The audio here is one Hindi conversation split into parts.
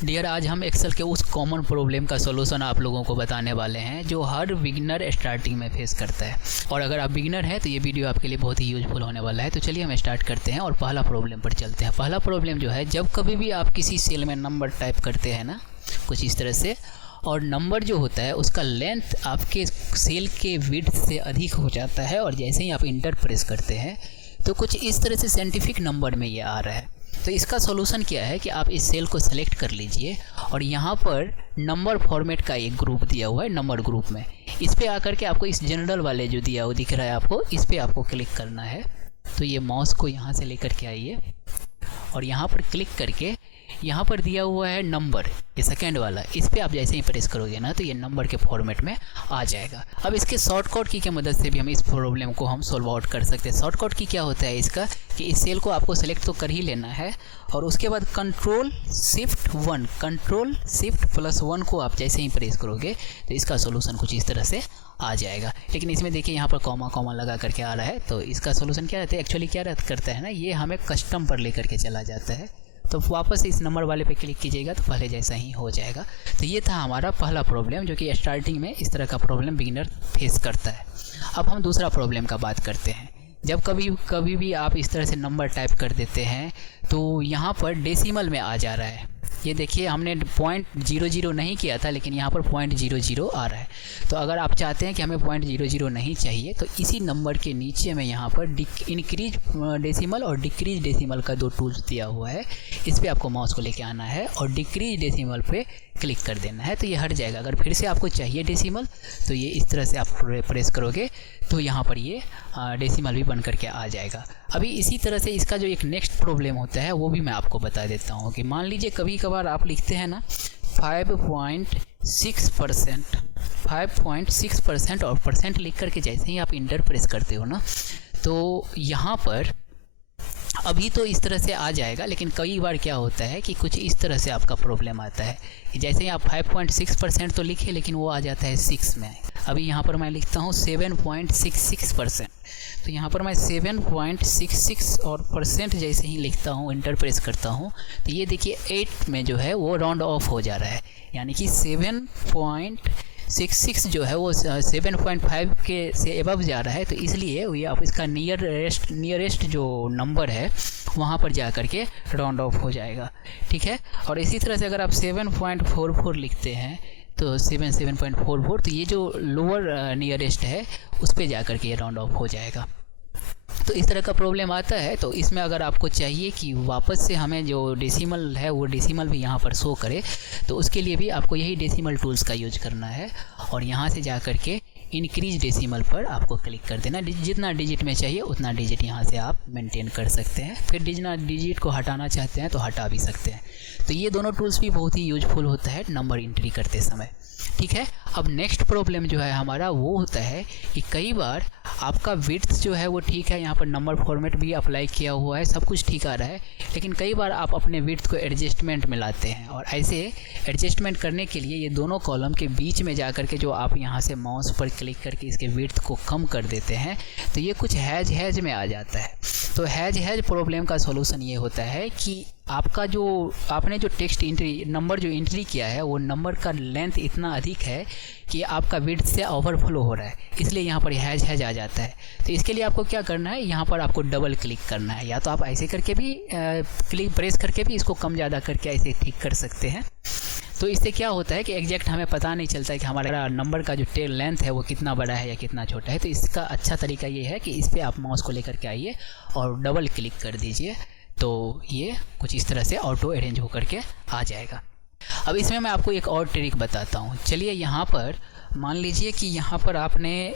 डियर, आज हम एक्सेल के उस कॉमन प्रॉब्लम का सॉल्यूशन आप लोगों को बताने वाले हैं जो हर बिगिनर स्टार्टिंग में फेस करता है। और अगर आप बिगिनर हैं तो ये वीडियो आपके लिए बहुत ही यूजफुल होने वाला है। तो चलिए हम स्टार्ट करते हैं और पहला प्रॉब्लम पर चलते हैं। पहला प्रॉब्लम जो है, जब कभी भी आप किसी सेल में नंबर टाइप करते हैं ना, कुछ इस तरह से, और नंबर जो होता है उसका लेंथ आपके सेल के विड्थ से अधिक हो जाता है, और जैसे ही आप इंटर प्रेस करते हैं तो कुछ इस तरह से साइंटिफिक नंबर में ये आ रहा है। तो इसका सॉल्यूशन क्या है कि आप इस सेल को सेलेक्ट कर लीजिए और यहाँ पर नंबर फॉर्मेट का एक ग्रुप दिया हुआ है, नंबर ग्रुप में, इस पे आकर के आपको इस जनरल वाले जो दिया हुआ दिख रहा है आपको, इस पे आपको क्लिक करना है। तो ये माउस को यहाँ से लेकर के आइए और यहाँ पर क्लिक करके यहाँ पर दिया हुआ है नंबर, ये सेकेंड वाला, इस पर आप जैसे ही प्रेस करोगे ना तो ये नंबर के फॉर्मेट में आ जाएगा। अब इसके शॉर्टकट की मदद से भी हम इस प्रॉब्लम को हम सॉल्व आउट कर सकते हैं। शॉर्टकट की क्या होता है इसका कि इस सेल को आपको सेलेक्ट तो कर ही लेना है और उसके बाद कंट्रोल शिफ्ट प्लस 1 को आप जैसे ही प्रेस करोगे तो इसका सोल्यूशन कुछ इस तरह से आ जाएगा। लेकिन इसमें देखिए यहाँ पर कॉमा लगा करके आ रहा है, तो इसका सोल्यूशन क्या रहता है, एक्चुअली क्या करता है ना, ये हमें कस्टम पर लेकर के चला जाता है। तो वापस इस नंबर वाले पे क्लिक कीजिएगा तो पहले जैसा ही हो जाएगा। तो ये था हमारा पहला प्रॉब्लम, जो कि स्टार्टिंग में इस तरह का प्रॉब्लम बिगिनर फेस करता है। अब हम दूसरा प्रॉब्लम का बात करते हैं। जब कभी भी आप इस तरह से नंबर टाइप कर देते हैं तो यहाँ पर डेसिमल में आ जा रहा है। ये देखिए, हमने 0.00 नहीं किया था, लेकिन यहाँ पर 0.00 आ रहा है। तो अगर आप चाहते हैं कि हमें 0.00 नहीं चाहिए तो इसी नंबर के नीचे में यहाँ पर इंक्रीज डेसिमल और डिक्रीज डेसिमल का 2 टूल्स दिया हुआ है। इस पर आपको माउस को लेके आना है और डिक्रीज डेसिमल पे क्लिक कर देना है, तो ये हट जाएगा। अगर फिर से आपको चाहिए डेसिमल तो ये इस तरह से आप प्रेस करोगे तो यहाँ पर ये डेसिमल भी बन करके आ जाएगा। अभी इसी तरह से इसका जो एक नेक्स्ट प्रॉब्लम होता है वो भी मैं आपको बता देता हूँ कि मान लीजिए कभी कभार आप लिखते हैं ना 5.6% और परसेंट लिख करके जैसे ही आप इंटर प्रेस करते हो ना तो यहाँ पर अभी तो इस तरह से आ जाएगा, लेकिन कई बार क्या होता है कि कुछ इस तरह से आपका प्रॉब्लम आता है कि जैसे ही आप 5.6% तो लिखे लेकिन वो आ जाता है 6 में। अभी यहाँ पर मैं लिखता हूँ 7.66%, तो यहाँ पर मैं 7.66 और परसेंट जैसे ही लिखता हूँ, इंटर प्रेस करता हूँ, तो ये देखिए 8 में जो है वो राउंड ऑफ हो जा रहा है, यानी कि 7.66 जो है वो 7.5 के से एबव जा रहा है। तो इसलिए ये आप इसका नियरेस्ट जो नंबर है वहाँ पर जा कर के राउंड ऑफ हो जाएगा, ठीक है। और इसी तरह से अगर आप 7.44 लिखते हैं तो 7.44, तो ये जो लोअर नियरेस्ट है उस पर जा कर के ये राउंड ऑफ हो जाएगा। तो इस तरह का प्रॉब्लम आता है। तो इसमें अगर आपको चाहिए कि वापस से हमें जो डेसिमल है वो डेसिमल भी यहाँ पर शो करे, तो उसके लिए भी आपको यही डेसिमल टूल्स का यूज करना है और यहाँ से जा कर के इंक्रीज डेसिमल पर आपको क्लिक कर देना। जितना डिजिट में चाहिए उतना डिजिट यहाँ से आप मेंटेन कर सकते हैं। फिर जितना डिजिट को हटाना चाहते हैं तो हटा भी सकते हैं। तो ये दोनों टूल्स भी बहुत ही यूजफुल होता है नंबर एंट्री करते समय, ठीक है। अब नेक्स्ट प्रॉब्लम जो है हमारा वो होता है कि कई बार आपका विड्थ जो है वो ठीक है, यहाँ पर नंबर फॉर्मेट भी अप्लाई किया हुआ है, सब कुछ ठीक आ रहा है, लेकिन कई बार आप अपने विड्थ को एडजस्टमेंट में लाते हैं और ऐसे एडजस्टमेंट करने के लिए ये दोनों कॉलम के बीच में जा कर के जो आप यहाँ से माउस पर क्लिक करके इसके विड्थ को कम कर देते हैं तो ये कुछ हैज में आ जाता है। तो हैज प्रॉब्लम का सॉल्यूशन ये होता है कि आपने जो टेक्स्ट एंट्री नंबर जो एंट्री किया है वो नंबर का लेंथ इतना अधिक है कि आपका विड्थ से ओवरफ्लो हो रहा है, इसलिए यहाँ पर हैज आ जाता है। तो इसके लिए आपको क्या करना है, यहाँ पर आपको डबल क्लिक करना है, या तो आप ऐसे करके भी क्लिक प्रेस करके भी इसको कम ज़्यादा करके ऐसे ठीक कर सकते हैं। तो इससे क्या होता है कि एग्जैक्ट हमें पता नहीं चलता है कि हमारा नंबर का जो टेल लेंथ है वो कितना बड़ा है या कितना छोटा है। तो इसका अच्छा तरीका ये है कि इस पर आप माउस को लेकर के आइए और डबल क्लिक कर दीजिए, तो ये कुछ इस तरह से ऑटो अरेंज होकर के आ जाएगा। अब इसमें मैं आपको एक और ट्रिक बताता हूँ। चलिए, यहाँ पर मान लीजिए कि यहाँ पर आपने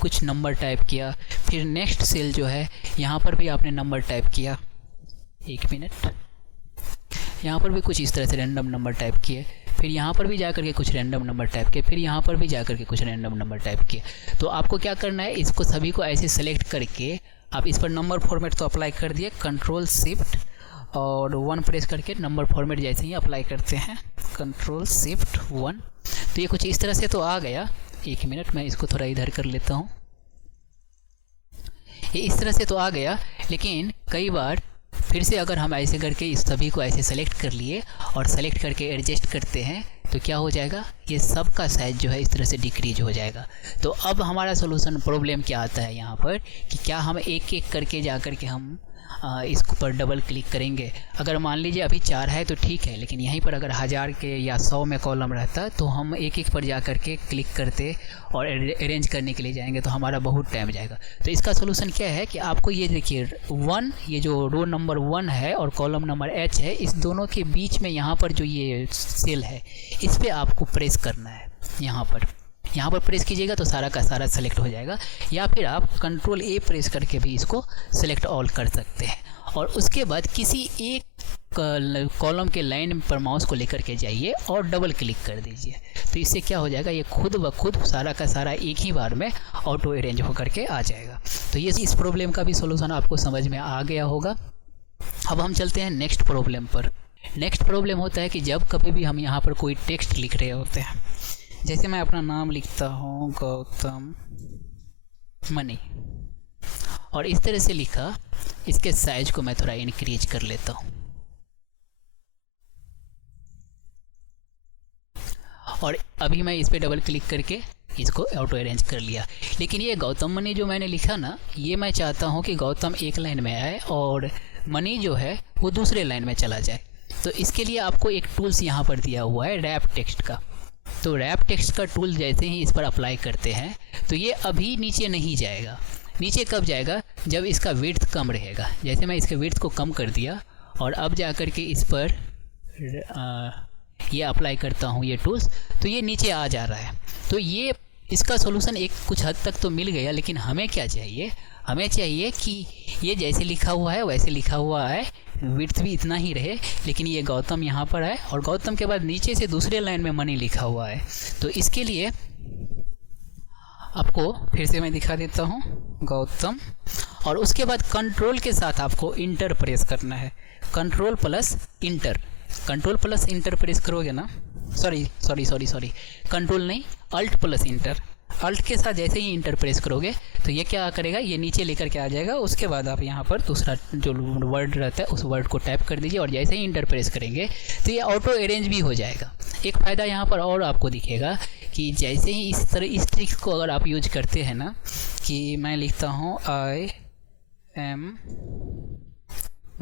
कुछ नंबर टाइप किया, फिर नेक्स्ट सेल जो है यहाँ पर भी आपने नंबर टाइप किया, 1 मिनट, यहाँ पर भी कुछ इस तरह से रैंडम नंबर टाइप किए, फिर यहाँ पर भी जा करके कुछ रैंडम नंबर टाइप किए, फिर यहाँ पर भी जा करके कुछ रैंडम नंबर टाइप किए। तो आपको क्या करना है, इसको सभी को ऐसे सेलेक्ट करके आप इस पर नंबर फॉर्मेट तो अप्लाई कर दिए, कंट्रोल शिफ्ट और 1 प्रेस करके नंबर फॉर्मेट जैसे ही अप्लाई करते हैं, कंट्रोल शिफ्ट 1, तो ये कुछ इस तरह से तो आ गया। 1 मिनट, मैं इसको थोड़ा इधर कर लेता हूँ। ये इस तरह से तो आ गया, लेकिन कई बार फिर से अगर हम ऐसे करके इस सभी को ऐसे सेलेक्ट कर लिए और सेलेक्ट करके एडजस्ट करते हैं तो क्या हो जाएगा, ये सब का साइज जो है इस तरह से डिक्रीज हो जाएगा। तो अब हमारा सोल्यूशन प्रॉब्लम क्या आता है यहाँ पर कि क्या हम एक एक करके जा कर के हम इस पर डबल क्लिक करेंगे। अगर मान लीजिए अभी 4 है तो ठीक है, लेकिन यहीं पर अगर 1000 के या 100 में कॉलम रहता तो हम एक एक पर जा कर के क्लिक करते और अरेंज करने के लिए जाएंगे तो हमारा बहुत टाइम जाएगा। तो इसका सोल्यूशन क्या है कि आपको ये देखिए 1, ये जो रो नंबर 1 है और कॉलम नंबर H है, इस दोनों के बीच में यहाँ पर जो ये सेल है इस पर आपको प्रेस करना है। यहाँ पर प्रेस कीजिएगा तो सारा का सारा सेलेक्ट हो जाएगा, या फिर आप कंट्रोल A प्रेस करके भी इसको सेलेक्ट ऑल कर सकते हैं। और उसके बाद किसी एक कॉलम के लाइन पर माउस को लेकर के जाइए और डबल क्लिक कर दीजिए। तो इससे क्या हो जाएगा, ये खुद ब खुद सारा का सारा एक ही बार में ऑटो अरेंज होकर के आ जाएगा। तो ये इस प्रॉब्लम का भी सोल्यूशन आपको समझ में आ गया होगा। अब हम चलते हैं नेक्स्ट प्रॉब्लम पर। नेक्स्ट प्रॉब्लम होता है कि जब कभी भी हम यहाँ पर कोई टेक्स्ट लिख रहे होते हैं, जैसे मैं अपना नाम लिखता हूँ गौतम मनी, और इस तरह से लिखा, इसके साइज को मैं थोड़ा इंक्रीज कर लेता हूँ और अभी मैं इस पर डबल क्लिक करके इसको ऑटो अरेंज कर लिया। लेकिन ये गौतम मनी जो मैंने लिखा ना, ये मैं चाहता हूँ कि गौतम एक लाइन में आए और मनी जो है वो दूसरे लाइन में चला जाए। तो इसके लिए आपको एक टूल्स यहाँ पर दिया हुआ है रैप टेक्स्ट का। तो रैप टेक्स्ट का टूल जैसे ही इस पर अप्लाई करते हैं तो ये अभी नीचे नहीं जाएगा। नीचे कब जाएगा, जब इसका विड्थ कम रहेगा। जैसे मैं इसके विड्थ को कम कर दिया और अब जा कर के इस पर ये अप्लाई करता हूँ ये टूल्स, तो ये नीचे आ जा रहा है। तो ये इसका सोल्यूशन एक कुछ हद तक तो मिल गया, लेकिन हमें क्या चाहिए, हमें चाहिए कि ये जैसे लिखा हुआ है वैसे लिखा हुआ है, विड्थ भी इतना ही रहे, लेकिन ये गौतम यहाँ पर है और गौतम के बाद नीचे से दूसरे लाइन में मनी लिखा हुआ है। तो इसके लिए आपको फिर से मैं दिखा देता हूँ गौतम, और उसके बाद कंट्रोल के साथ आपको इंटर प्रेस करना है। कंट्रोल प्लस इंटर प्रेस करोगे ना, सॉरी कंट्रोल नहीं, अल्ट प्लस इंटर। अल्ट के साथ जैसे ही इंटर प्रेस करोगे तो ये क्या करेगा, ये नीचे लेकर के आ जाएगा। उसके बाद आप यहाँ पर दूसरा जो वर्ड रहता है उस वर्ड को टाइप कर दीजिए और जैसे ही इंटर प्रेस करेंगे तो ये ऑटो अरेंज भी हो जाएगा। एक फ़ायदा यहाँ पर और आपको दिखेगा कि जैसे ही इस ट्रिक को अगर आप यूज करते हैं ना, कि मैं लिखता हूँ आई एम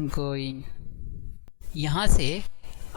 गोइंग, यहाँ से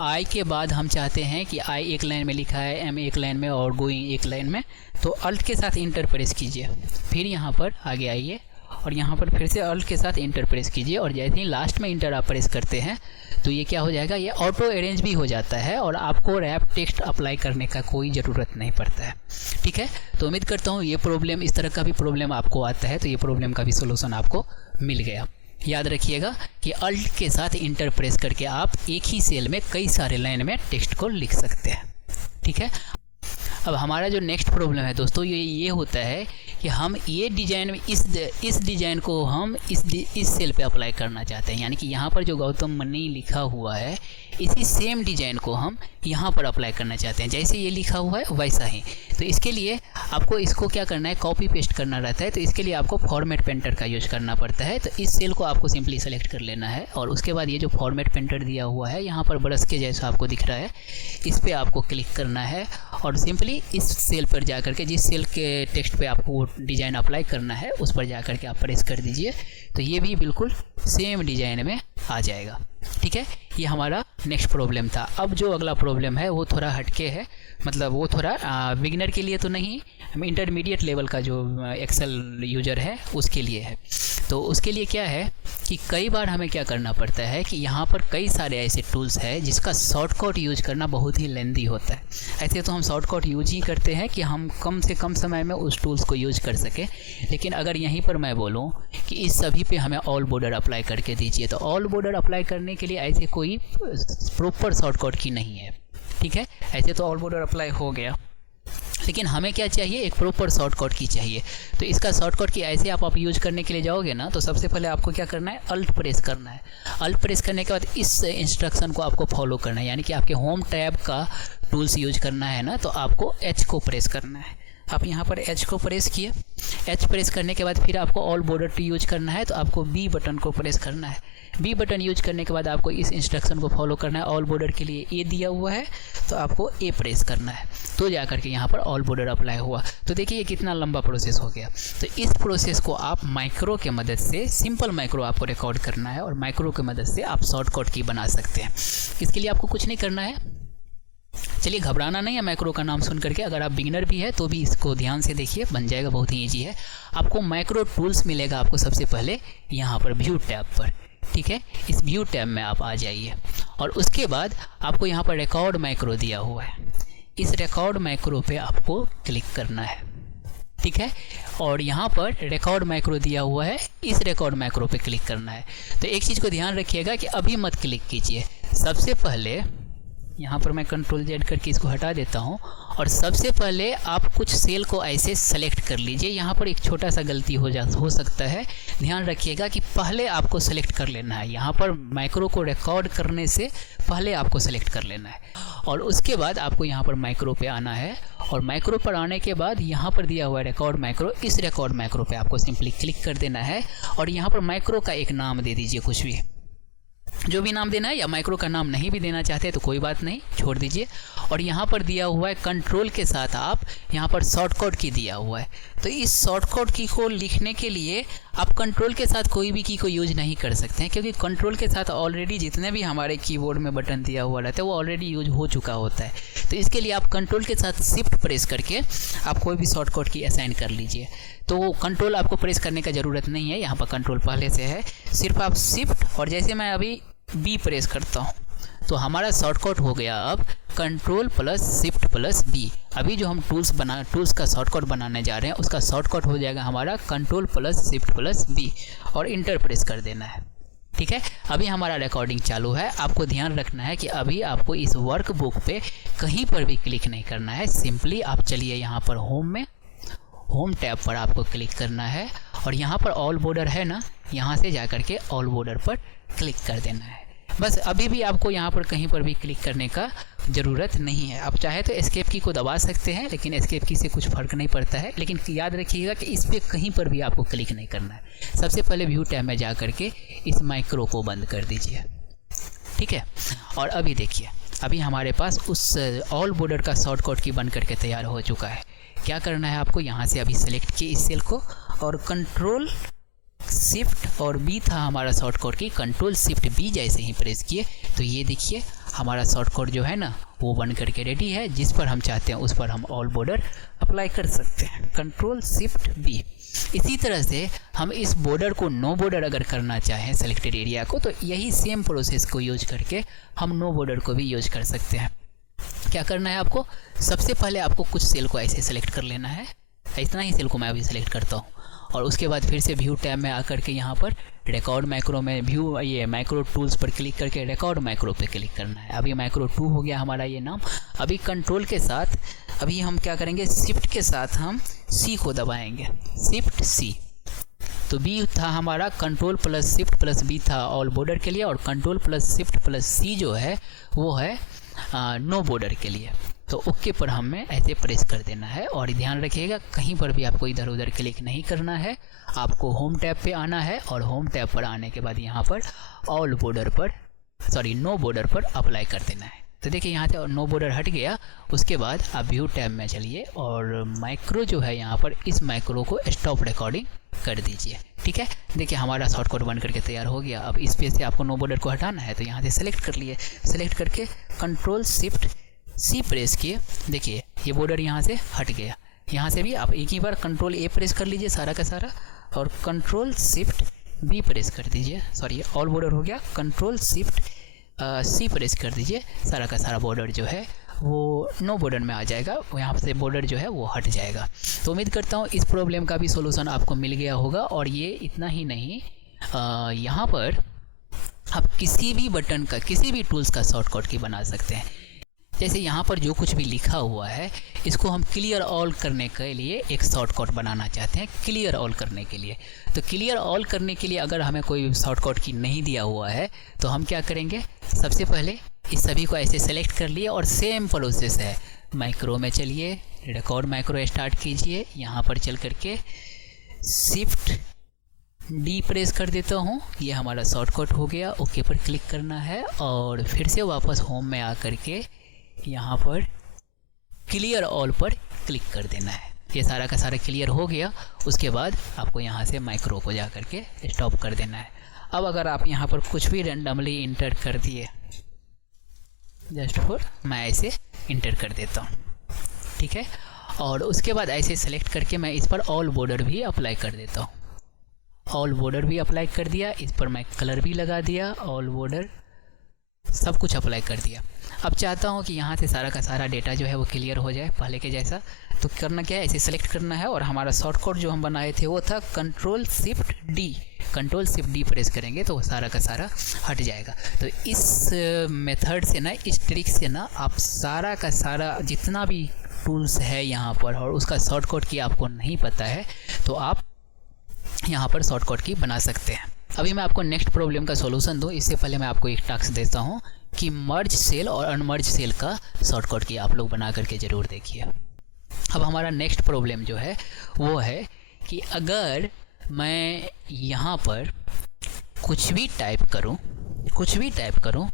आई के बाद हम चाहते हैं कि आई एक लाइन में लिखा है, एम एक लाइन में और गोइंग एक लाइन में, तो अल्ट के साथ इंटर प्रेस कीजिए, फिर यहाँ पर आगे आइए और यहाँ पर फिर से अल्ट के साथ इंटर प्रेस कीजिए और जैसे ही लास्ट में इंटर आप प्रेस करते हैं तो ये क्या हो जाएगा, ये ऑटो अरेंज भी हो जाता है और आपको रैप टेक्स्ट अप्लाई करने का कोई ज़रूरत नहीं पड़ता है। ठीक है, तो उम्मीद करता हूँ ये प्रॉब्लम, इस तरह का भी प्रॉब्लम आपको आता है तो ये प्रॉब्लम का भी सोल्यूशन आपको मिल गया। याद रखिएगा कि अल्ट के साथ इंटर प्रेस करके आप एक ही सेल में कई सारे लाइन में टेक्स्ट को लिख सकते हैं। ठीक है, अब हमारा जो नेक्स्ट प्रॉब्लम है दोस्तों ये होता है कि हम ये डिज़ाइन में इस डिज़ाइन को हम इस सेल पे अप्लाई करना चाहते हैं, यानी कि यहाँ पर जो गौतम मनी लिखा हुआ है इसी सेम डिज़ाइन को हम यहाँ पर अप्लाई करना चाहते हैं, जैसे ये लिखा हुआ है वैसा ही। तो इसके लिए आपको इसको क्या करना है, कॉपी पेस्ट करना रहता है। तो इसके लिए आपको फॉर्मेट पेंटर का यूज़ करना पड़ता है। तो इस सेल को आपको सिंपली सेलेक्ट कर लेना है और उसके बाद ये जो फॉर्मेट पेंटर दिया हुआ है यहाँ पर ब्रश के जैसा आपको दिख रहा है, इस पर आपको क्लिक करना है और सिंपली इस सेल पर जा करके जिस सेल के टेक्स्ट पे आपको डिज़ाइन अप्लाई करना है उस पर जा करके आप प्रेस कर दीजिए, तो ये भी बिल्कुल सेम डिज़ाइन में आ जाएगा। ठीक है, ये हमारा नेक्स्ट प्रॉब्लम था। अब जो अगला प्रॉब्लम है वो थोड़ा हटके है, मतलब वो थोड़ा बिगिनर के लिए तो नहीं, इंटरमीडिएट लेवल का जो एक्सेल यूजर है उसके लिए है। तो उसके लिए क्या है कि कई बार हमें क्या करना पड़ता है कि यहाँ पर कई सारे ऐसे टूल्स हैं जिसका शॉर्टकट यूज करना बहुत ही लेंदी होता है। ऐसे तो हम शॉर्टकट यूज ही करते हैं कि हम कम से कम समय में उस टूल्स को यूज कर सकें, लेकिन अगर यहीं पर मैं बोलूँ कि इस सभी पे हमें ऑल बॉर्डर अप्लाई करके दीजिए, तो ऑल बॉर्डर अप्लाई करने के लिए ऐसे कोई प्रॉपर शॉर्टकट की नहीं है। ठीक है, ऐसे तो ऑल बॉर्डर अप्लाई हो गया, लेकिन हमें क्या चाहिए, एक प्रॉपर शॉर्टकट की चाहिए। तो इसका शॉर्टकट की ऐसे आप यूज करने के लिए जाओगे ना, तो सबसे पहले आपको क्या करना है, अल्ट प्रेस करना है। अल्ट प्रेस करने के बाद इस इंस्ट्रक्शन को आपको फॉलो करना है, यानी कि आपके होम टैब का टूल्स यूज करना है ना, तो आपको एच को प्रेस करना है। आप यहाँ पर एच को प्रेस किए, एच प्रेस करने के बाद फिर आपको ऑल बॉर्डर टू यूज करना है, तो आपको बी बटन को प्रेस करना है। बी बटन यूज करने के बाद आपको इस इंस्ट्रक्शन को फॉलो करना है। ऑल बॉर्डर के लिए ए दिया हुआ है तो आपको ए प्रेस करना है, तो जा करके यहाँ पर ऑल बॉर्डर अप्लाई हुआ। तो देखिए ये कितना लंबा प्रोसेस हो गया। तो इस प्रोसेस को आप माइक्रो के मदद से, सिंपल माइक्रो आपको रिकॉर्ड करना है और माइक्रो की मदद से आप शॉर्टकट की बना सकते हैं। इसके लिए आपको कुछ नहीं करना है। चलिए घबराना नहीं है माइक्रो का नाम सुन करके। अगर आप बिगिनर भी है तो भी इसको ध्यान से देखिए, बन जाएगा, बहुत ही ईजी है। आपको माइक्रो टूल्स मिलेगा आपको सबसे पहले यहाँ पर व्यू टैब पर, ठीक है। इस व्यू टैब में आप आ जाइए और उसके बाद आपको यहाँ पर रिकॉर्ड माइक्रो दिया हुआ है। इस रिकॉर्ड माइक्रो पे आपको क्लिक करना है, ठीक है। और यहाँ पर रिकॉर्ड माइक्रो दिया हुआ है, इस रिकॉर्ड माइक्रो पे क्लिक करना है। तो एक चीज़ को ध्यान रखिएगा कि अभी मत क्लिक कीजिए। सबसे पहले यहाँ पर मैं कंट्रोल जेड करके इसको हटा देता हूँ और सबसे पहले आप कुछ सेल को ऐसे सेलेक्ट कर लीजिए। यहाँ पर एक छोटा सा गलती हो सकता है, ध्यान रखिएगा कि पहले आपको सेलेक्ट कर लेना है। यहाँ पर माइक्रो को रिकॉर्ड करने से पहले आपको सेलेक्ट कर लेना है और उसके बाद आपको यहाँ पर माइक्रो पे आना है और माइक्रो पर आने के बाद यहाँ पर दिया हुआ है रिकॉर्ड माइक्रो, इस रिकॉर्ड माइक्रो पे आपको सिंपली क्लिक कर देना है और यहाँ पर माइक्रो का एक नाम दे दीजिए, कुछ भी जो भी नाम देना है, या माइक्रो का नाम नहीं भी देना चाहते तो कोई बात नहीं, छोड़ दीजिए। और यहाँ पर दिया हुआ है कंट्रोल के साथ आप यहाँ पर शॉर्टकट की दिया हुआ है। तो इस शॉर्टकट की को लिखने के लिए आप कंट्रोल के साथ कोई भी की को यूज नहीं कर सकते हैं, क्योंकि कंट्रोल के साथ ऑलरेडी जितने भी हमारे कीबोर्ड में बटन दिया हुआ रहता है वो ऑलरेडी यूज हो चुका होता है। तो इसके लिए आप कंट्रोल के साथ शिफ्ट प्रेस करके आप कोई भी शॉर्टकट की असाइन कर लीजिए। तो कंट्रोल आपको प्रेस करने का ज़रूरत नहीं है, यहाँ पर कंट्रोल पहले से है। सिर्फ आप शिफ्ट और जैसे मैं अभी बी प्रेस करता हूँ तो हमारा शॉर्टकट हो गया अब control plus shift plus B. अभी जो हम टूल्स का शॉर्टकट बनाने जा रहे हैं उसका शॉर्टकट हो जाएगा हमारा control plus shift plus B और इंटर प्रेस कर देना है, ठीक है। अभी हमारा रिकॉर्डिंग चालू है। आपको ध्यान रखना है कि अभी आपको इस वर्कबुक पे कहीं पर भी क्लिक नहीं करना है। सिंपली आप चलिए यहाँ पर होम में, होम टैब पर आपको क्लिक करना है और यहाँ पर ऑल बॉर्डर है ना, यहाँ से जा करके ऑल बॉर्डर पर क्लिक कर देना है। बस अभी भी आपको यहाँ पर कहीं पर भी क्लिक करने का ज़रूरत नहीं है। आप चाहे तो एस्केप की को दबा सकते हैं, लेकिन एस्केप की से कुछ फ़र्क नहीं पड़ता है। लेकिन याद रखिएगा कि इस पर कहीं पर भी आपको क्लिक नहीं करना है। सबसे पहले व्यू टैब में जा करके इस माइक्रो को बंद कर दीजिए, ठीक है। और अभी देखिए, अभी हमारे पास उस ऑल बॉर्डर का शॉर्टकट की बन करके तैयार हो चुका है। क्या करना है आपको, यहाँ से अभी सेलेक्ट किए इस सेल को और कंट्रोल शिफ्ट और बी था हमारा शॉर्टकट की, कंट्रोल शिफ्ट बी जैसे ही प्रेस किए तो ये देखिए हमारा शॉर्टकट जो है ना वो बन करके रेडी है। जिस पर हम चाहते हैं उस पर हम ऑल बॉर्डर अप्लाई कर सकते हैं, कंट्रोल शिफ्ट बी। इसी तरह से हम इस बॉर्डर को नो बॉर्डर अगर करना चाहें सेलेक्टेड एरिया को, तो यही सेम प्रोसेस को यूज करके हम नो बॉर्डर को भी यूज कर सकते हैं। क्या करना है आपको, सबसे पहले आपको कुछ सेल को ऐसे सेलेक्ट कर लेना है। इतना ही सेल को मैं अभी सेलेक्ट करता हूँ और उसके बाद फिर से व्यू टैब में आकर के यहाँ पर रिकॉर्ड माइक्रो में ये माइक्रो टूल्स पर क्लिक करके रिकॉर्ड माइक्रो पे क्लिक करना है। अभी माइक्रो 2 हो गया हमारा ये नाम। अभी कंट्रोल के साथ अभी हम क्या करेंगे, शिफ्ट के साथ हम सी को दबाएंगे, शिफ्ट सी। तो बी था हमारा, control plus shift plus B था ऑल बॉर्डर के लिए और control plus shift plus C जो है वो है नो बॉर्डर के लिए। तो ओके पर हमें ऐसे प्रेस कर देना है और ध्यान रखिएगा कहीं पर भी आपको इधर उधर क्लिक नहीं करना है। आपको होम टैब पे आना है और होम टैब पर आने के बाद यहाँ पर ऑल बॉर्डर पर नो बॉर्डर पर अप्लाई कर देना है। तो देखिए यहाँ से नो बॉर्डर हट गया। उसके बाद आप व्यू टैब में चलिए और माइक्रो जो है यहाँ पर इस माइक्रो को स्टॉप रिकॉर्डिंग कर दीजिए, ठीक है। देखिए हमारा शॉर्टकट बन करके तैयार हो गया। अब इस पे से आपको नो बॉर्डर को हटाना है तो यहाँ से सेलेक्ट कर लिए, सेलेक्ट करके कंट्रोल शिफ्ट सी प्रेस किए। देखिए ये बॉर्डर यहाँ से हट गया। यहाँ से भी आप एक ही बार कंट्रोल ए प्रेस कर लीजिए सारा का सारा और कंट्रोल शिफ्ट बी प्रेस कर दीजिए। सॉरी ऑल बॉर्डर हो गया, कंट्रोल शिफ्ट सी प्रेस कर दीजिए। सारा का सारा बॉर्डर जो है वो नो बॉर्डर में आ जाएगा, यहाँ से बॉर्डर जो है वो हट जाएगा। तो उम्मीद करता हूँ इस प्रॉब्लम का भी सोल्यूशन आपको मिल गया होगा। और ये इतना ही नहीं, यहाँ पर आप किसी भी बटन का, किसी भी टूल्स का शॉर्टकट की बना सकते हैं। जैसे यहाँ पर जो कुछ भी लिखा हुआ है इसको हम क्लियर ऑल करने के लिए एक शॉर्टकट बनाना चाहते हैं, क्लियर ऑल करने के लिए। तो क्लियर ऑल करने के लिए अगर हमें कोई शॉर्टकट की नहीं दिया हुआ है तो हम क्या करेंगे, सबसे पहले इस सभी को ऐसे सेलेक्ट कर लिए और सेम प्रोसेस है। माइक्रो में चलिए, रिकॉर्ड माइक्रो स्टार्ट कीजिए, यहाँ पर चल करके शिफ्ट डी प्रेस कर देता हूँ, ये हमारा शॉर्टकट हो गया। ओके पर क्लिक करना है और फिर से वापस होम में आकर के यहाँ पर क्लियर ऑल पर क्लिक कर देना है। ये सारा का सारा क्लियर हो गया। उसके बाद आपको यहाँ से माइक्रो को जा कर के स्टॉप कर देना है। अब अगर आप यहाँ पर कुछ भी रेंडमली इंटर कर दिए, जस्ट फॉर मैं ऐसे इंटर कर देता हूँ, ठीक है। और उसके बाद ऐसे सेलेक्ट करके मैं इस पर ऑल बॉर्डर भी अप्लाई कर देता हूँ। ऑल बॉर्डर भी अप्लाई कर दिया, इस पर मैं कलर भी लगा दिया, ऑल बॉर्डर सब कुछ अप्लाई कर दिया। अब चाहता हूँ कि यहाँ से सारा का सारा डेटा जो है वो क्लियर हो जाए पहले के जैसा। तो करना क्या है, ऐसे सेलेक्ट करना है और हमारा शॉर्टकट जो हम बनाए थे वो था control shift D. Control shift D press करेंगे तो सारा का सारा हट जाएगा। तो इस मेथड से ना, इस ट्रिक से ना, आप सारा का सारा जितना भी टूल्स है यहाँ पर और उसका शॉर्टकट की आपको नहीं पता है तो आप यहाँ पर शॉर्टकट की बना सकते हैं। अभी मैं आपको नेक्स्ट प्रॉब्लम का सॉल्यूशन दूँ, इससे पहले मैं आपको एक टास्क देता हूँ कि मर्ज सेल और अनमर्ज सेल का शॉर्टकट की आप लोग बना करके ज़रूर देखिए। अब हमारा नेक्स्ट प्रॉब्लम जो है वो है कि अगर मैं यहाँ पर कुछ भी टाइप करूँ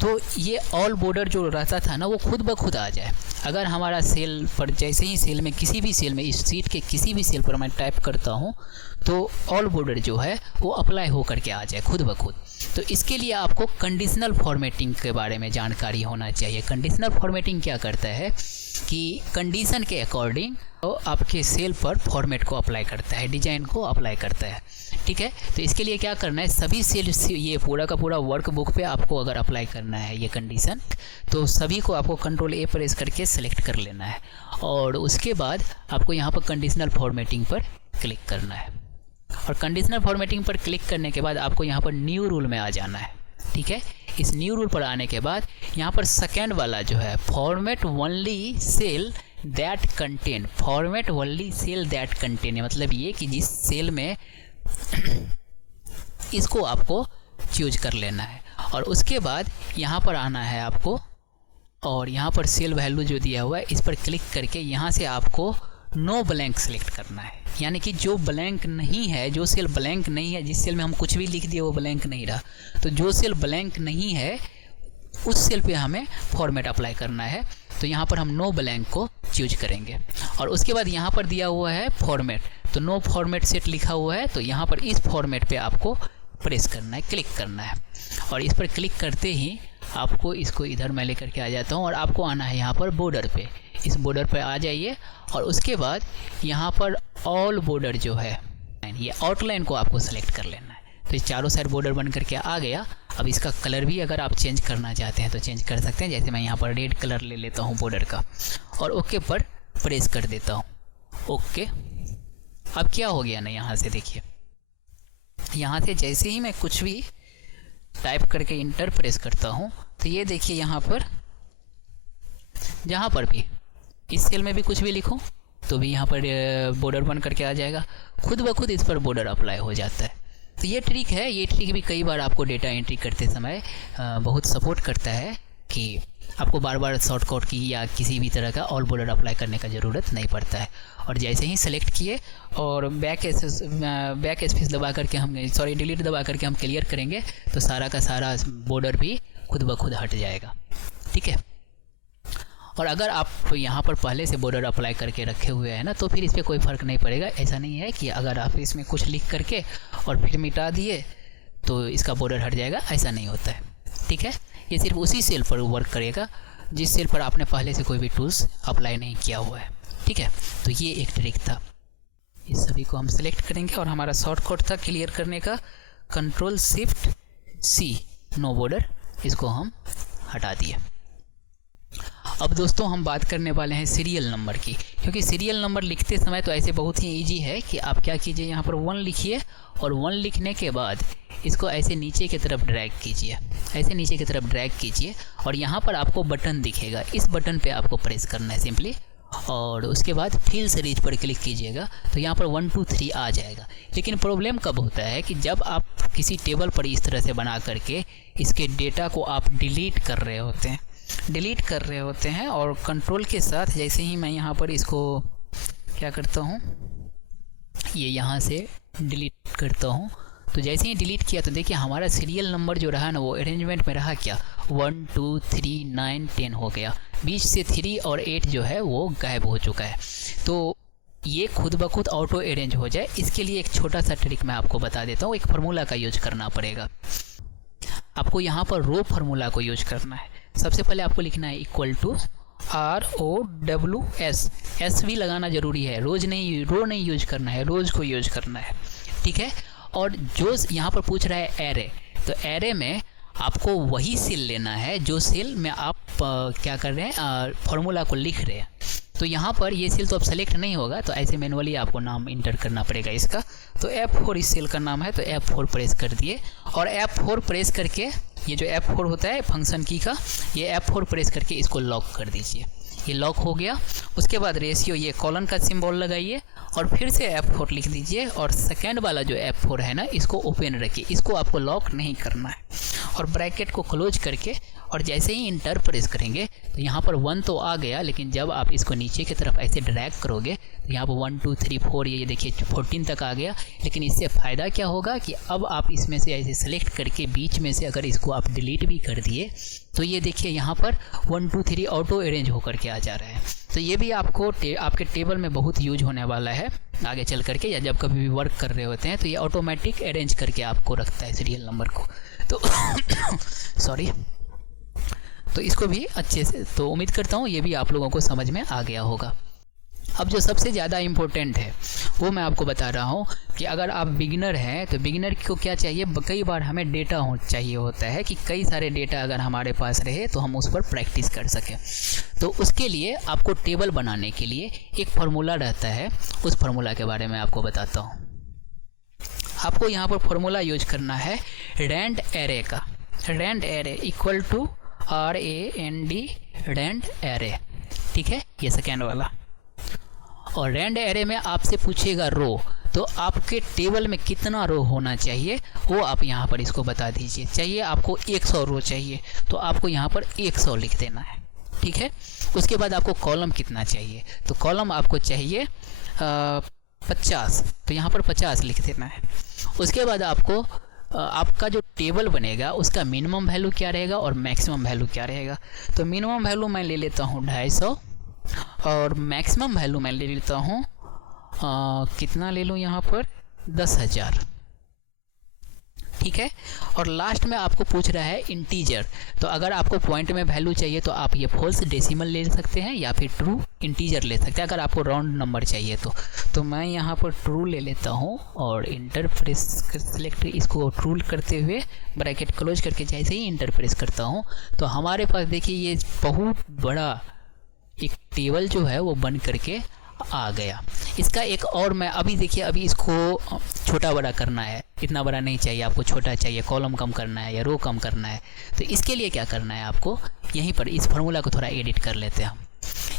तो ये ऑल बॉर्डर जो रहता था ना वो खुद ब खुद आ जाए। अगर हमारा सेल पर जैसे ही सेल में किसी भी सेल में, इस सीट के किसी भी सेल पर मैं टाइप करता हूँ तो ऑल बॉर्डर जो है वो अप्लाई हो करके आ जाए खुद ब खुद। तो इसके लिए आपको कंडीशनल फॉर्मेटिंग के बारे में जानकारी होना चाहिए। कंडीशनल फॉर्मेटिंग क्या करता है कि कंडीशन के अकॉर्डिंग तो आपके सेल पर फॉर्मेट को अप्लाई करता है, डिज़ाइन को अप्लाई करता है, ठीक है। तो इसके लिए क्या करना है, सभी सेल, ये पूरा का पूरा वर्कबुक पे आपको अगर अप्लाई करना है ये कंडीशन, तो सभी को आपको कंट्रोल ए प्रेस करके सेलेक्ट कर लेना है और उसके बाद आपको यहाँ पर कंडीशनल फॉर्मेटिंग पर क्लिक करना है। और कंडीशनल फॉर्मेटिंग पर क्लिक करने के बाद आपको यहाँ पर न्यू रूल में आ जाना है, ठीक है। इस न्यू रूल पर आने के बाद यहाँ पर सेकेंड वाला जो है format only cell that contain, format only cell that contain, मतलब ये कि जिस सेल में इसको आपको चूज कर लेना है। और उसके बाद यहाँ पर आना है आपको और यहाँ पर सेल वैल्यू जो दिया हुआ है इस पर क्लिक करके यहाँ से आपको नो ब्लैंक सेलेक्ट करना है। यानी कि जो ब्लैंक नहीं है, जो सेल ब्लैंक नहीं है, जिस सेल में हम कुछ भी लिख दिए वो ब्लैंक नहीं रहा, तो जो सेल ब्लैंक नहीं है उस सेल पे हमें फॉर्मेट अप्लाई करना है। तो यहाँ पर हम नो ब्लैंक को चूज करेंगे और उसके बाद यहाँ पर दिया हुआ है फॉर्मेट, तो नो फॉर्मेट सेट लिखा हुआ है, तो यहाँ पर इस फॉर्मेट पे आपको प्रेस करना है, क्लिक करना है। और इस पर क्लिक करते ही आपको इसको इधर मैं लेकर के आ जाता हूँ और आपको आना है यहाँ पर बॉर्डर पे, इस बॉर्डर पे आ जाइए और उसके बाद यहाँ पर ऑल बॉर्डर जो है ये आउटलाइन को आपको सेलेक्ट कर लेना है। तो इस चारों साइड बॉर्डर बन करके आ गया। अब इसका कलर भी अगर आप चेंज करना चाहते हैं तो चेंज कर सकते हैं, जैसे मैं यहाँ पर रेड कलर ले लेता हूँ बॉर्डर का और ओके पर प्रेस कर देता हूँ। ओके, अब क्या हो गया ना, यहाँ से देखिए, यहाँ से जैसे ही मैं कुछ भी टाइप करके इंटर प्रेस करता हूँ तो ये देखिए यहाँ पर जहाँ पर भी इस सेल में भी कुछ भी लिखूँ तो भी यहाँ पर बॉर्डर बन करके आ जाएगा, खुद ब खुद इस पर बॉर्डर अप्लाई हो जाता है। तो ये ट्रिक है, ये ट्रिक भी कई बार आपको डेटा एंट्री करते समय बहुत सपोर्ट करता है कि आपको बार बार शॉर्टकट की या किसी भी तरह का ऑल बॉर्डर अप्लाई करने का ज़रूरत नहीं पड़ता है। और जैसे ही सेलेक्ट किए और बैक स्पेस दबा करके हम डिलीट दबा करके हम क्लियर करेंगे तो सारा का सारा बॉर्डर भी खुद ब खुद हट जाएगा, ठीक है। और अगर आप यहाँ पर पहले से बॉर्डर अप्लाई करके रखे हुए हैं ना तो फिर इस पर कोई फ़र्क नहीं पड़ेगा। ऐसा नहीं है कि अगर आप इसमें कुछ लिख करके और फिर मिटा दिए तो इसका बॉर्डर हट जाएगा, ऐसा नहीं होता है, ठीक है। ये सिर्फ उसी सेल पर वर्क करेगा जिस सेल पर आपने पहले से कोई भी टूल्स अप्लाई नहीं किया हुआ है, ठीक है। तो ये एक ट्रिक था, इस सभी को हम सेलेक्ट करेंगे और हमारा शॉर्टकट था क्लियर करने का control shift C, no border, इसको हम हटा दिए। अब दोस्तों हम बात करने वाले हैं सीरियल नंबर की, क्योंकि सीरियल नंबर लिखते समय तो ऐसे बहुत ही इजी है कि आप क्या कीजिए, यहाँ पर 1 लिखिए और 1 लिखने के बाद इसको ऐसे नीचे की तरफ ड्रैग कीजिए, ऐसे नीचे की तरफ ड्रैग कीजिए और यहाँ पर आपको बटन दिखेगा, इस बटन पे आपको प्रेस करना है सिंपली और उसके बाद फिल सीरीज पर क्लिक कीजिएगा तो यहाँ पर 1 2 3 आ जाएगा। लेकिन प्रॉब्लम कब होता है कि जब आप किसी टेबल पर इस तरह से बना करके इसके डेटा को आप डिलीट कर रहे होते हैं और कंट्रोल के साथ जैसे ही मैं यहाँ पर इसको क्या करता हूँ, ये यहाँ से डिलीट डिलीट करता हूँ तो जैसे ही डिलीट किया तो देखिए हमारा सीरियल नंबर जो रहा ना वो अरेंजमेंट में रहा क्या 1 2 3 9 10 हो गया, बीच से 3 और 8 जो है वो गायब हो चुका है। तो ये खुद ब खुद ऑटो अरेंज हो जाए इसके लिए एक छोटा सा ट्रिक मैं आपको बता देता हूँ। एक फार्मूला का यूज करना पड़ेगा आपको, यहाँ पर रो फार्मूला को यूज करना है। सबसे पहले आपको लिखना है इक्वल टू ROWS, एस भी लगाना जरूरी है, रो नहीं यूज करना है, रोज को यूज करना है, ठीक है। और जो यहाँ पर पूछ रहा है एरे, तो एरे में आपको वही सेल लेना है जो सेल में आप क्या कर रहे हैं फॉर्मूला को लिख रहे हैं। तो यहाँ पर ये सेल तो अब सेलेक्ट नहीं होगा, तो ऐसे मैनुअली आपको नाम इंटर करना पड़ेगा इसका। तो F4 इस सेल का नाम है, तो F4 प्रेस कर दिए और F4 प्रेस करके ये जो F4 होता है फंक्शन की का, ये F4 प्रेस करके इसको लॉक कर दीजिए। ये लॉक हो गया। उसके बाद रेशियो ये कॉलन का सिंबल लगाइए और फिर से F4 लिख दीजिए और सेकेंड वाला जो F4 है ना इसको ओपन रखिए, इसको आपको लॉक नहीं करना है। और ब्रैकेट को क्लोज करके और जैसे ही इंटर प्रेस करेंगे तो यहाँ पर 1 तो आ गया, लेकिन जब आप इसको नीचे की तरफ ऐसे ड्रैग करोगे तो यहाँ पर 1 2 3 4 ये देखिए 14 तक आ गया। लेकिन इससे फ़ायदा क्या होगा कि अब आप इसमें से ऐसे सेलेक्ट करके बीच में से अगर इसको आप डिलीट भी कर दिए तो ये देखिए यहाँ पर 1 2 3 ऑटो अरेंज होकर के आ जा रहा है। तो ये भी आपको आपके टेबल में बहुत यूज होने वाला है आगे चल करके, या जब कभी भी वर्क कर रहे होते हैं तो ये ऑटोमेटिक अरेंज करके आपको रखता है सीरियल नंबर को। तो सॉरी, तो इसको भी अच्छे से, तो उम्मीद करता हूँ ये भी आप लोगों को समझ में आ गया होगा। अब जो सबसे ज़्यादा इम्पोर्टेंट है वो मैं आपको बता रहा हूँ कि अगर आप बिगिनर हैं तो बिगिनर को क्या चाहिए, कई बार हमें डेटा चाहिए होता है कि कई सारे डेटा अगर हमारे पास रहे तो हम उस पर प्रैक्टिस कर सकें। तो उसके लिए आपको टेबल बनाने के लिए एक फार्मूला रहता है, उस फार्मूला के बारे में आपको बताता हूँ। आपको यहाँ पर फार्मूला यूज करना है रैंड एरे का। Rand array equal to RAND rand array, ठीक है, ये सेकेंड वाला। और रैंड एरे में आपसे पूछेगा रो, तो आपके टेबल में कितना रो होना चाहिए वो आप यहाँ पर इसको बता दीजिए। चाहिए आपको 100 रो चाहिए तो आपको यहाँ पर 100 लिख देना है, ठीक है। उसके बाद आपको कॉलम कितना चाहिए, तो कॉलम आपको चाहिए 50, तो यहाँ पर 50 लिख देना है। उसके बाद आपको आपका जो टेबल बनेगा उसका मिनिमम वैल्यू क्या रहेगा और मैक्सिमम वैल्यू क्या रहेगा। तो मिनिमम वैल्यू मैं ले लेता हूँ 250 और मैक्सिमम वैल्यू मैं ले लेता हूँ कितना ले लूँ यहाँ पर 10,000, ठीक है। और लास्ट में आपको पूछ रहा है इंटीजर, तो अगर आपको पॉइंट में वैल्यू चाहिए तो आप ये फॉल्स डेसिमल ले सकते हैं या फिर ट्रू इंटीजर ले सकते हैं अगर आपको राउंड नंबर चाहिए तो मैं यहाँ पर ट्रू ले लेता हूँ और इंटर प्रेस सेलेक्ट, इसको ट्रू करते हुए ब्रैकेट क्लोज करके जैसे ही इंटर प्रेस करता हूँ तो हमारे पास देखिए ये बहुत बड़ा एक टेबल जो है वो बन करके आ गया। इसका एक और मैं अभी देखिए, अभी इसको छोटा बड़ा करना है, इतना बड़ा नहीं चाहिए आपको, छोटा चाहिए, कॉलम कम करना है या रो कम करना है। तो इसके लिए क्या करना है आपको, यहीं पर इस फार्मूला को थोड़ा एडिट कर लेते हैं हम।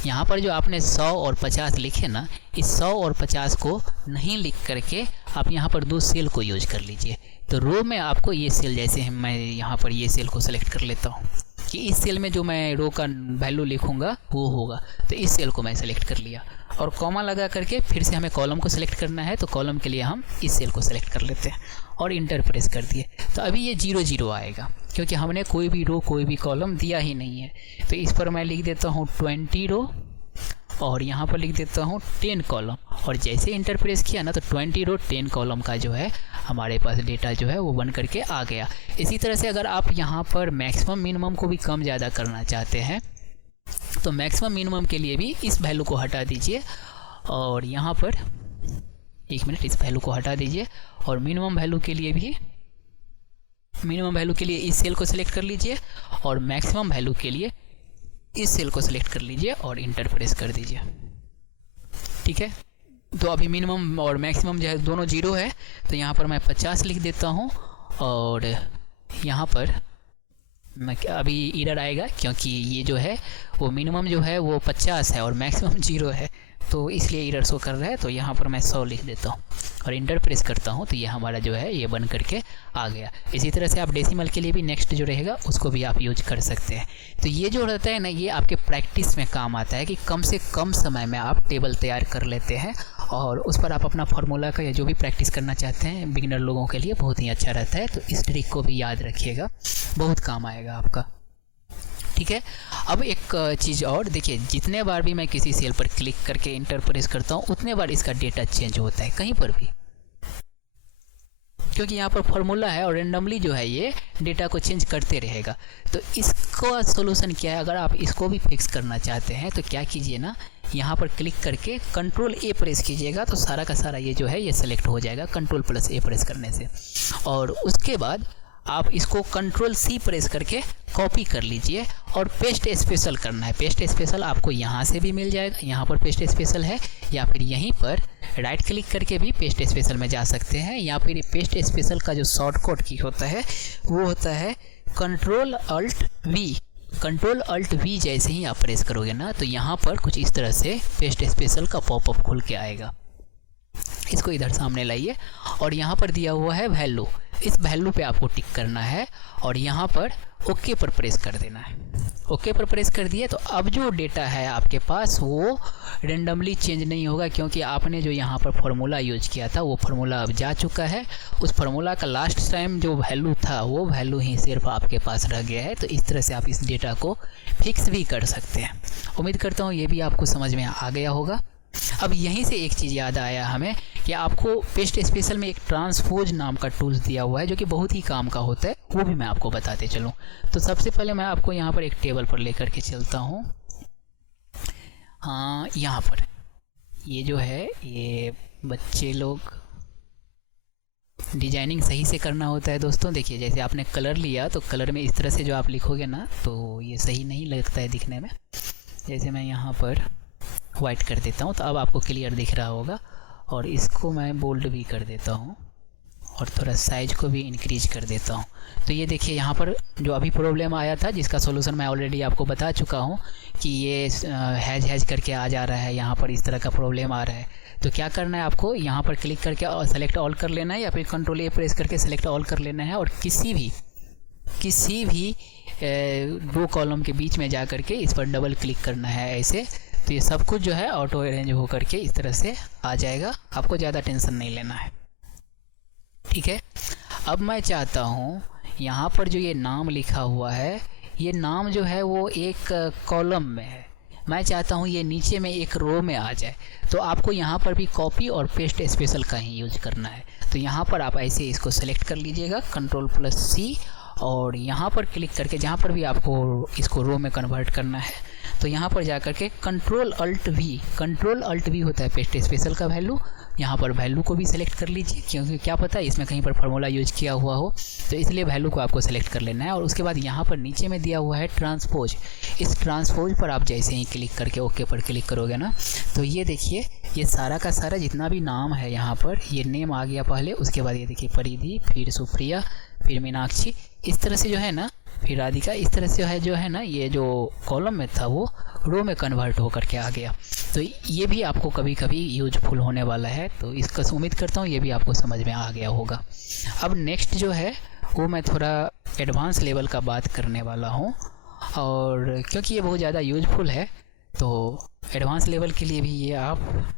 यहाँ पर जो आपने 100 और 50 लिखे ना, इस 100 और 50 को नहीं लिख करके आप यहाँ पर 2 सेल को यूज कर लीजिए। तो रो में आपको ये सेल, जैसे मैं यहाँ पर ये सेल को सेलेक्ट कर लेता हूँ कि इस सेल में जो मैं रो का वैल्यू लिखूँगा वो होगा, तो इस सेल को मैं सेलेक्ट कर लिया और कॉमा लगा करके फिर से हमें कॉलम को सिलेक्ट करना है, तो कॉलम के लिए हम इस सेल को सिलेक्ट कर लेते हैं और इंटर प्रेस कर दिए। तो अभी ये 0 0 आएगा क्योंकि हमने कोई भी रो कोई भी कॉलम दिया ही नहीं है। तो इस पर मैं लिख देता हूँ 20 रो और यहाँ पर लिख देता हूँ 10 कॉलम और जैसे इंटर प्रेस किया ना तो 20 रो 10 कॉलम का जो है हमारे पास डेटा जो है वो बन करके आ गया। इसी तरह से अगर आप यहाँ पर मैक्सिमम मिनिमम को भी कम ज़्यादा करना चाहते हैं तो मैक्सिमम मिनिमम के लिए भी इस वैल्यू को हटा दीजिए और यहाँ पर 1 मिनट इस वैल्यू को हटा दीजिए और मिनिमम वैल्यू के लिए भी इस सेल को सिलेक्ट कर लीजिए और मैक्सिमम वैल्यू के लिए इस सेल को सिलेक्ट कर लीजिए और इंटर प्रेस कर दीजिए, ठीक है। तो अभी मिनिमम और मैक्सिमम जो है दोनों 0 है, तो यहाँ पर मैं 50 लिख देता हूँ और यहाँ पर मैं अभी एरर आएगा क्योंकि ये जो है वो मिनिमम जो है वो 50 है और मैक्सिमम 0 है, तो इसलिए एरर शो कर रहा है। तो यहाँ पर मैं 100 लिख देता हूँ और इंटर प्रेस करता हूँ तो ये हमारा जो है ये बन करके आ गया। इसी तरह से आप डेसिमल के लिए भी नेक्स्ट जो रहेगा उसको भी आप यूज कर सकते हैं। तो ये जो रहता है ना, ये आपके प्रैक्टिस में काम आता है कि कम से कम समय में आप टेबल तैयार कर लेते हैं और उस पर आप अपना फार्मूला का या जो भी प्रैक्टिस करना चाहते हैं बिगिनर लोगों के लिए बहुत ही अच्छा रहता है। तो इस ट्रिक को भी याद रखिएगा, बहुत काम आएगा आपका, ठीक है। अब एक चीज़ और देखिए, जितने बार भी मैं किसी सेल पर क्लिक करके इंटर प्रेस करता हूँ उतने बार इसका डेटा चेंज होता है कहीं पर भी, क्योंकि यहाँ पर फॉर्मूला है और रेंडमली जो है ये डेटा को चेंज करते रहेगा। तो इसका सोल्यूशन क्या है, अगर आप इसको भी फिक्स करना चाहते हैं तो क्या कीजिए ना, यहाँ पर क्लिक करके कंट्रोल ए प्रेस कीजिएगा तो सारा का सारा ये जो है ये सेलेक्ट हो जाएगा कंट्रोल प्लस ए प्रेस करने से। और उसके बाद आप इसको कंट्रोल सी प्रेस करके कॉपी कर लीजिए और पेस्ट स्पेशल करना है। पेस्ट स्पेशल आपको यहाँ से भी मिल जाएगा, यहाँ पर पेस्ट स्पेशल है, या फिर यहीं पर राइट क्लिक करके भी पेस्ट स्पेशल में जा सकते हैं, या फिर पेस्ट स्पेशल का जो शॉर्टकट की होता है वो होता है control alt V. Control alt V जैसे ही आप प्रेस करोगे ना तो यहाँ पर कुछ इस तरह से पेस्ट स्पेशल का पॉपअप खुल के आएगा। इसको इधर सामने लाइए और यहाँ पर दिया हुआ है वैल्यू, इस वैल्यू पे आपको टिक करना है और यहाँ पर ओके पर प्रेस कर देना है। ओके पर प्रेस कर दिए तो अब जो डेटा है आपके पास वो रेंडमली चेंज नहीं होगा, क्योंकि आपने जो यहाँ पर फार्मूला यूज किया था वो फार्मूला अब जा चुका है। उस फार्मूला का लास्ट टाइम जो वैल्यू था वो वैल्यू ही सिर्फ आपके पास रह गया है। तो इस तरह से आप इस डेटा को फिक्स भी कर सकते हैं। उम्मीद करता हूँ ये भी आपको समझ में आ गया होगा। अब यहीं से एक चीज़ याद आया हमें कि आपको पेस्ट स्पेशल में एक ट्रांसपोज नाम का टूल्स दिया हुआ है जो कि बहुत ही काम का होता है, वो भी मैं आपको बताते चलूँ। तो सबसे पहले मैं आपको यहाँ पर एक टेबल पर लेकर के चलता हूँ। हाँ, यहाँ पर ये जो है ये बच्चे लोग डिजाइनिंग सही से करना होता है दोस्तों। देखिए जैसे आपने कलर लिया तो कलर में इस तरह से जो आप लिखोगे ना तो ये सही नहीं लगता है दिखने में। जैसे मैं यहाँ पर वाइट कर देता हूँ तो अब आपको क्लियर दिख रहा होगा, और इसको मैं बोल्ड भी कर देता हूँ और थोड़ा साइज को भी इंक्रीज कर देता हूँ। तो ये देखिए यहाँ पर जो अभी प्रॉब्लम आया था जिसका सॉल्यूशन मैं ऑलरेडी आपको बता चुका हूँ कि ये हैज करके आ जा रहा है, यहाँ पर इस तरह का प्रॉब्लम आ रहा है। तो क्या करना है आपको, यहाँ पर क्लिक करके और सेलेक्ट ऑल कर लेना है, या फिर कंट्रोल ए प्रेस करके सेलेक्ट ऑल कर लेना है और किसी भी दो कॉलम के बीच में जा करके इस पर डबल क्लिक करना है ऐसे। तो ये सब कुछ जो है ऑटो अरेंज हो करके इस तरह से आ जाएगा, आपको ज़्यादा टेंशन नहीं लेना है, ठीक है। अब मैं चाहता हूँ यहाँ पर जो ये नाम लिखा हुआ है ये नाम जो है वो एक कॉलम में है, मैं चाहता हूँ ये नीचे में एक रो में आ जाए। तो आपको यहाँ पर भी कॉपी और पेस्ट स्पेशल का ही यूज करना है। तो यहाँ पर आप ऐसे इसको सेलेक्ट कर लीजिएगा कंट्रोल प्लस सी, और यहाँ पर क्लिक करके जहाँ पर भी आपको इसको रो में कन्वर्ट करना है तो यहाँ पर जा करके कंट्रोल अल्ट वी होता है पेस्ट स्पेशल का वैल्यू। यहाँ पर वैल्यू को भी सिलेक्ट कर लीजिए, क्योंकि क्या पता है इसमें कहीं पर फार्मूला यूज किया हुआ हो, तो इसलिए वैल्यू को आपको सेलेक्ट कर लेना है। और उसके बाद यहाँ पर नीचे में दिया हुआ है ट्रांसपोज, इस ट्रांसपोज पर आप जैसे ही क्लिक करके ओके पर क्लिक करोगे ना तो ये देखिए ये सारा का सारा जितना भी नाम है यहाँ पर ये नेम आ गया पहले, उसके बाद ये देखिए परिधि, फिर सुप्रिया, फिर मीनाक्षी, इस तरह से जो है ना, फिर राधिका, इस तरह से जो है ना ये जो कॉलम में था वो रो में कन्वर्ट होकर के आ गया। तो ये भी आपको कभी कभी यूजफुल होने वाला है, तो इसका उम्मीद करता हूँ ये भी आपको समझ में आ गया होगा। अब नेक्स्ट जो है वो मैं थोड़ा एडवांस लेवल का बात करने वाला हूँ, और क्योंकि ये बहुत ज़्यादा यूजफुल है तो एडवांस लेवल के लिए भी ये आप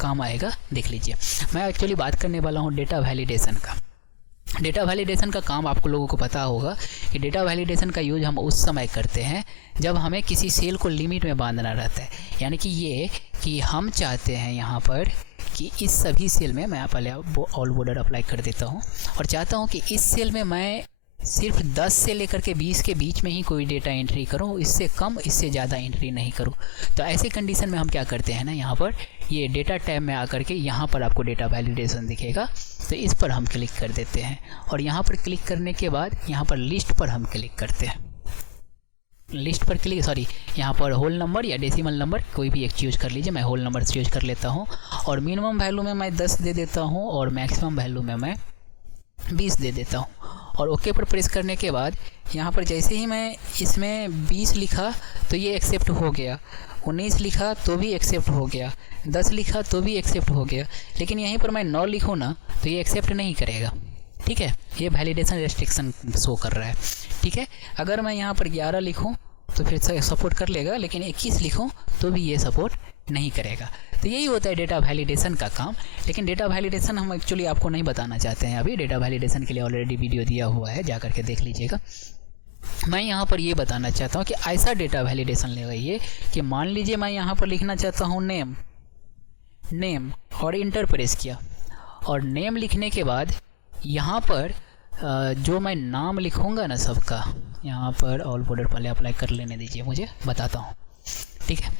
काम आएगा। देख लीजिए, मैं एक्चुअली बात करने वाला हूँ डेटा वैलिडेशन का। डेटा वैलिडेशन का काम आपको लोगों को पता होगा कि डेटा वैलिडेशन का यूज हम उस समय करते हैं जब हमें किसी सेल को लिमिट में बांधना रहता है। यानी कि ये कि हम चाहते हैं यहाँ पर कि इस सभी सेल में, मैं पहले ऑल बॉर्डर अप्लाई कर देता हूँ, और चाहता हूँ कि इस सेल में मैं सिर्फ 10 से लेकर के 20 के बीच में ही कोई डेटा एंट्री करूँ, इससे कम इससे ज़्यादा एंट्री नहीं करूँ। तो ऐसे कंडीशन में हम क्या करते हैं ना, यहाँ पर ये डेटा टैब में आकर के यहाँ पर आपको डेटा वैलिडेशन दिखेगा, तो इस पर हम क्लिक कर देते हैं। और यहाँ पर क्लिक करने के बाद यहाँ पर लिस्ट पर हम क्लिक करते हैं। लिस्ट पर क्लिक यहाँ पर होल नंबर या डेसिमल नंबर कोई भी एक चूज कर लीजिए, मैं होल नंबर चूज कर लेता हूँ, और मिनिमम वैल्यू में मैं 10 दे देता हूँ और मैक्सिमम वैल्यू में मैं 20 दे देता हूँ। और ओके पर प्रेस करने के बाद यहाँ पर जैसे ही मैं इसमें 20 लिखा तो ये एक्सेप्ट हो गया, 19 लिखा तो भी एक्सेप्ट हो गया, 10 लिखा तो भी एक्सेप्ट हो गया। लेकिन यहीं पर मैं 9 लिखूँ ना तो ये एक्सेप्ट नहीं करेगा, ठीक है, ये वैलिडेशन रेस्ट्रिक्शन शो कर रहा है, ठीक है। अगर मैं यहाँ पर 11 लिखूँ तो फिर सपोर्ट कर लेगा, लेकिन 21 लिखूँ तो भी ये सपोर्ट नहीं करेगा। तो यही होता है डेटा वैलिडेशन का काम। लेकिन डेटा वैलिडेशन हम एक्चुअली आपको नहीं बताना चाहते हैं अभी, डेटा वैलिडेशन के लिए ऑलरेडी वीडियो दिया हुआ है, जा करके देख लीजिएगा। मैं यहाँ पर ये बताना चाहता हूँ कि ऐसा डेटा वैलिडेशन लगाइए कि मान लीजिए मैं यहाँ पर लिखना चाहता हूँ नेम और इंटर प्रेस किया, और नेम लिखने के बाद यहाँ पर जो मैं नाम लिखूँगा ना सबका, यहाँ पर ऑल बॉर्डर पहले अप्लाई कर लेने दीजिए, मुझे बताता हूँ, ठीक है।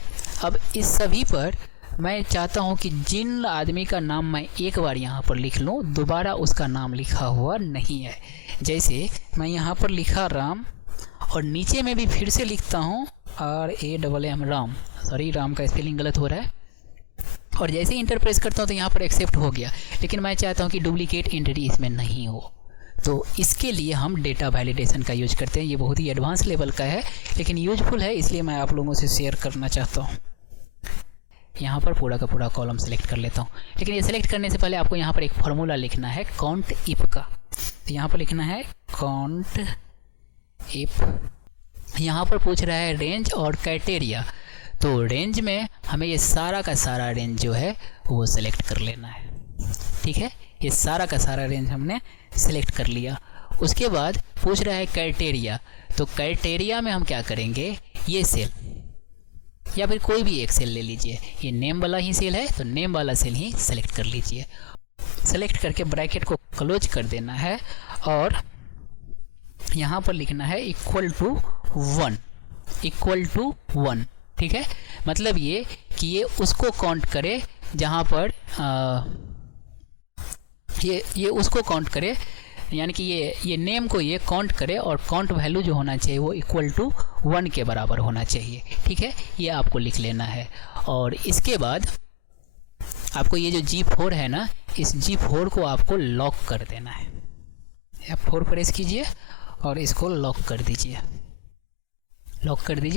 अब इस सभी पर मैं चाहता हूँ कि जिन आदमी का नाम मैं एक बार यहाँ पर लिख लूँ, दोबारा उसका नाम लिखा हुआ नहीं है। जैसे मैं यहाँ पर लिखा राम, और नीचे में भी फिर से लिखता हूँ RAM राम, सॉरी राम का स्पेलिंग गलत हो रहा है, और जैसे ही इंटर प्रेस करता हूँ तो यहाँ पर एक्सेप्ट हो गया। लेकिन मैं चाहता हूँ कि डुप्लीकेट एंटिटी इसमें नहीं हो, तो इसके लिए हम डेटा वैलिडेशन का यूज करते हैं। ये बहुत ही एडवांस लेवल का है, लेकिन यूजफुल है, इसलिए मैं आप लोगों से शेयर करना चाहता हूँ। यहाँ पर पूरा का पूरा कॉलम सेलेक्ट कर लेता हूँ, लेकिन ये सेलेक्ट करने से पहले आपको यहाँ पर एक फार्मूला लिखना है काउंट इफ का। तो यहाँ पर लिखना है काउंट इफ, यहाँ पर पूछ रहा है रेंज और क्राइटेरिया, तो रेंज में हमें ये सारा का सारा रेंज जो है वो सेलेक्ट कर लेना है, ठीक है। ये सारा का सारा रेंज हमने सेलेक्ट कर लिया। उसके बाद पूछ रहा है क्राइटेरिया, तो क्राइटेरिया में हम क्या करेंगे, ये सेल या फिर कोई भी एक सेल ले लीजिए, ये नेम वाला ही सेल है तो नेम वाला सेल ही सेलेक्ट कर लीजिए। सेलेक्ट करके ब्रैकेट को क्लोज कर देना है, और यहाँ पर लिखना है इक्वल टू 1, ठीक है। मतलब ये कि ये उसको काउंट करे जहाँ पर ये उसको काउंट करे, यानी कि ये नेम को ये काउंट करे, और काउंट वैल्यू जो होना चाहिए वो इक्वल टू 1 के बराबर होना चाहिए, ठीक है। ये आपको लिख लेना है। और इसके बाद आपको ये जो G4 है ना, इस G4 को आपको लॉक कर देना है। F4 प्रेस कीजिए और इसको लॉक कर दीजिए,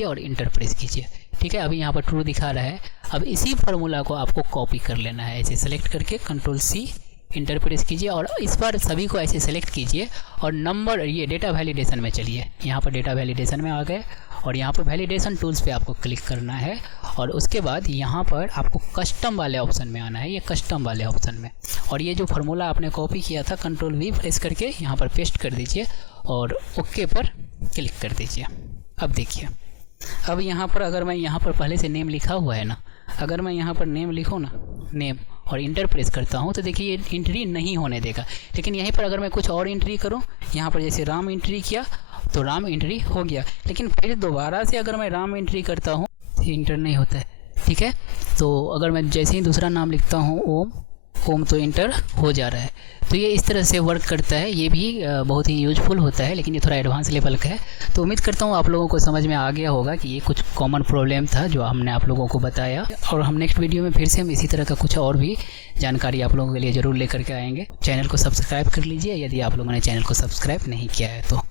और इंटर प्रेस कीजिए, ठीक है। अभी यहाँ पर ट्रू दिखा रहा है। अब इसी फार्मूला को आपको कॉपी कर लेना है, ऐसे सेलेक्ट करके Ctrl+C इंटर प्रेस कीजिए, और इस बार सभी को ऐसे सेलेक्ट कीजिए, और नंबर ये डेटा वैलिडेशन में चलिए। यहाँ पर डेटा वैलिडेशन में आ गए, और यहाँ पर वैलिडेशन टूल्स पे आपको क्लिक करना है, और उसके बाद यहाँ पर आपको कस्टम वाले ऑप्शन में आना है, ये कस्टम वाले ऑप्शन में, और ये जो फार्मूला आपने कॉपी किया था Ctrl+V प्रेस करके यहाँ पर पेस्ट कर दीजिए, और ओके पर क्लिक कर दीजिए। अब देखिए, अब यहाँ पर अगर मैं यहाँ पर पहले से नेम लिखा हुआ है ना, अगर मैं यहाँ पर नेम लिखूँ ना, नेम, और इंटर प्रेस करता हूँ, तो देखिए ये एंट्री नहीं होने देगा। लेकिन यहीं पर अगर मैं कुछ और एंट्री करूँ, यहाँ पर जैसे राम एंट्री किया तो राम एंट्री हो गया, लेकिन फिर दोबारा से अगर मैं राम एंट्री करता हूँ इंटर नहीं होता है, ठीक है। तो अगर मैं जैसे ही दूसरा नाम लिखता हूँ ओम, तो इंटर हो जा रहा है। तो ये इस तरह से वर्क करता है, ये भी बहुत ही यूजफुल होता है, लेकिन ये थोड़ा एडवांस लेवल का है। तो उम्मीद करता हूँ आप लोगों को समझ में आ गया होगा कि ये कुछ कॉमन प्रॉब्लम था जो हमने आप लोगों को बताया, और हम नेक्स्ट वीडियो में फिर से हम इसी तरह का कुछ और भी जानकारी आप लोगों के लिए ज़रूर लेकर के आएंगे। चैनल को सब्सक्राइब कर लीजिए यदि आप लोगों ने चैनल को सब्सक्राइब नहीं किया है तो।